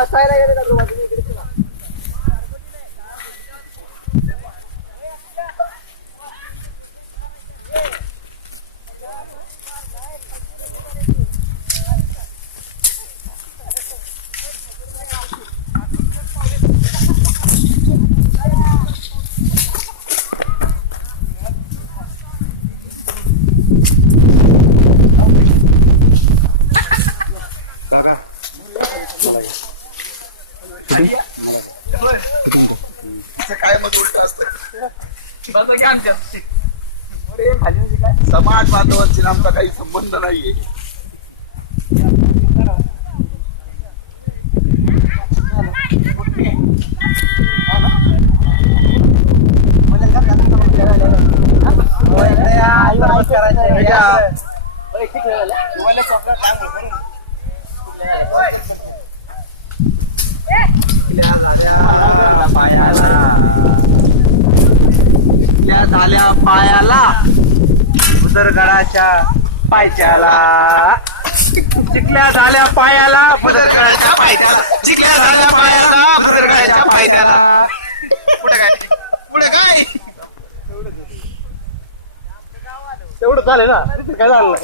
बसायला गेले का तुम्हाला तुम्ही इकडे चला. काय मग उलट असत समाज बांधवांशी आमचा काही संबंध नाहीये. झाल्या पायाला उदरगडाच्या पायथ्याला चिकल्या झाल्या पायाला उदरगडाच्या पायथ्याला चिकल्या झाल्या पायाला उदरगडाच्या पायथ्याला. पुढे काय तेवढं झालं ना काय झालं.